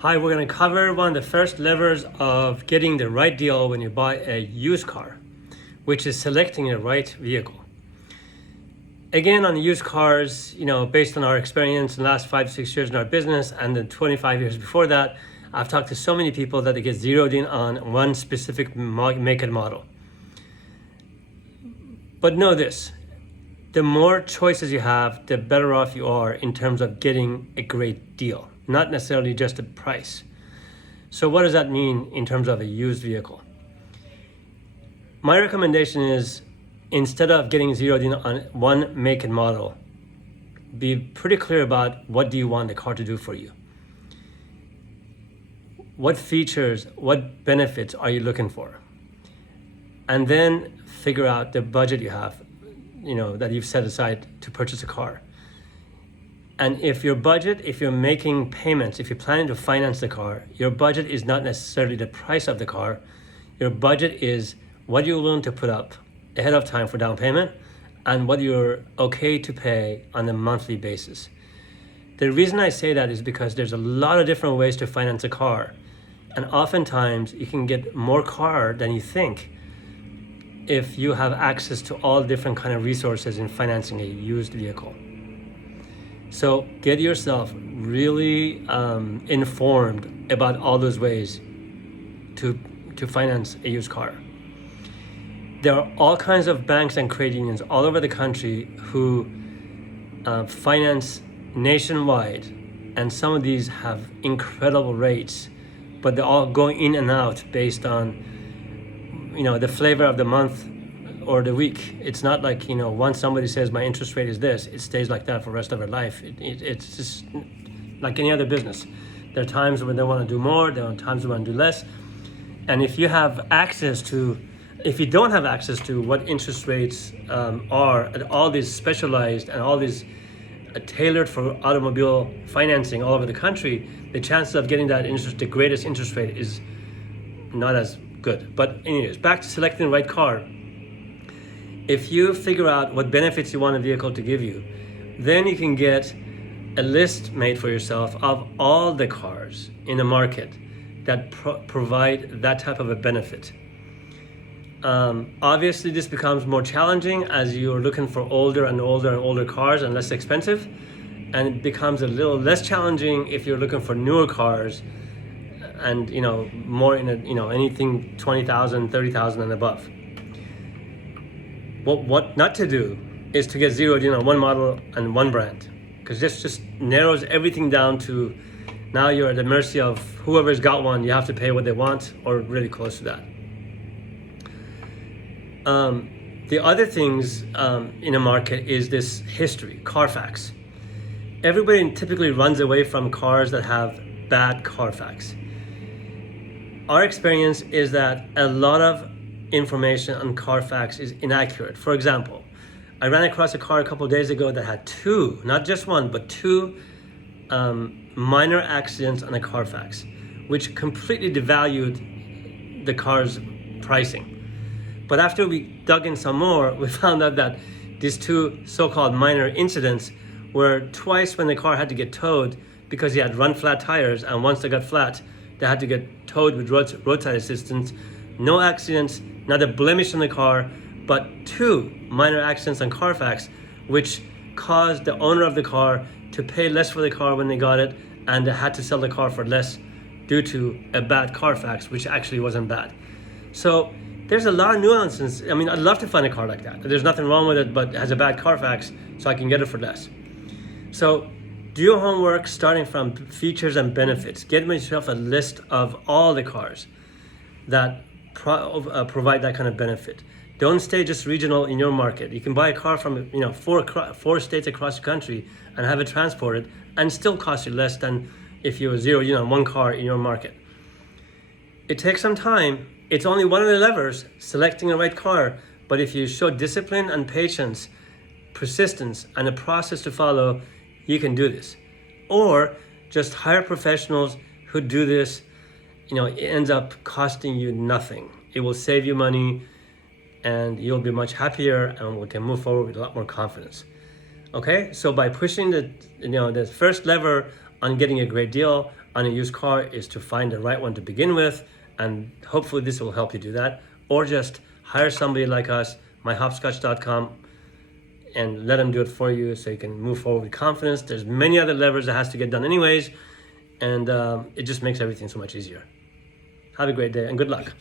Hi, we're going to cover one of the first levers of getting the right deal when you buy a used car, which is selecting the right vehicle. Again, on used cars, based on our experience in the last 5-6 years in our business and the 25 years before that, I've talked to so many people that they get zeroed in on one specific make and model. But know this, the more choices you have, the better off you are in terms of getting a great deal, not necessarily just a price. So what does that mean in terms of a used vehicle? My recommendation is, instead of getting zeroed in on one make and model, be pretty clear about what do you want the car to do for you. What features, what benefits are you looking for? And then figure out the budget you have, that you've set aside to purchase a car. And if your budget, if you're making payments, if you're planning to finance the car, your budget is not necessarily the price of the car. Your budget is what you're willing to put up ahead of time for down payment and what you're okay to pay on a monthly basis. The reason I say that is because there's a lot of different ways to finance a car. And oftentimes you can get more car than you think if you have access to all different kind of resources in financing a used vehicle. So get yourself really informed about all those ways to finance a used car. There are all kinds of banks and credit unions all over the country who finance nationwide, and some of these have incredible rates, but they all go in and out based on the flavor of the month or the week. It's not like, once somebody says my interest rate is this, it stays like that for the rest of their life. It's just like any other business. There are times when they want to do more, there are times when they want to do less. And if you don't have access to what interest rates are at all these specialized and all these tailored for automobile financing all over the country, the chances of getting the greatest interest rate is not as good. But anyways, back to selecting the right car. If you figure out what benefits you want a vehicle to give you, then you can get a list made for yourself of all the cars in the market that provide that type of a benefit. Obviously, this becomes more challenging as you're looking for older and older cars and less expensive, and it becomes a little less challenging if you're looking for newer cars and more in anything 20,000, 30,000 and above. What not to do is to get zeroed in on one model and one brand, because this just narrows everything down to now you're at the mercy of whoever's got one. You have to pay what they want or really close to that. The other things in a market is this history, Carfax. Everybody typically runs away from cars that have bad Carfax. Our experience is that a lot of information on Carfax is inaccurate. For example, I ran across a car a couple of days ago that had two, not just one, but two minor accidents on a Carfax, which completely devalued the car's pricing. But after we dug in some more, we found out that these two so-called minor incidents were twice when the car had to get towed because he had run flat tires, and once they got flat, they had to get towed with roadside assistance. No accidents, not a blemish on the car, but two minor accidents on Carfax, which caused the owner of the car to pay less for the car when they got it, and they had to sell the car for less due to a bad Carfax, which actually wasn't bad. So there's a lot of nuances. I mean, I'd love to find a car like that. There's nothing wrong with it, but it has a bad Carfax, so I can get it for less. So do your homework starting from features and benefits. Get yourself a list of all the cars that provide that kind of benefit. Don't stay just regional in your market. You can buy a car from four states across the country and have it transported and still cost you less than if you were zeroed in on one car in your market. It takes some time. It's only one of the levers, selecting the right car. But if you show discipline and patience, persistence, and a process to follow, you can do this. Or just hire professionals who do this. It ends up costing you nothing. It will save you money, and you'll be much happier, and we can move forward with a lot more confidence. Okay, so by pushing the first lever on getting a great deal, on a used car is to find the right one to begin with, and hopefully this will help you do that. Or just hire somebody like us, myHopscotch.com, and let them do it for you so you can move forward with confidence. There's many other levers that has to get done anyways, and it just makes everything so much easier. Have a great day and good luck.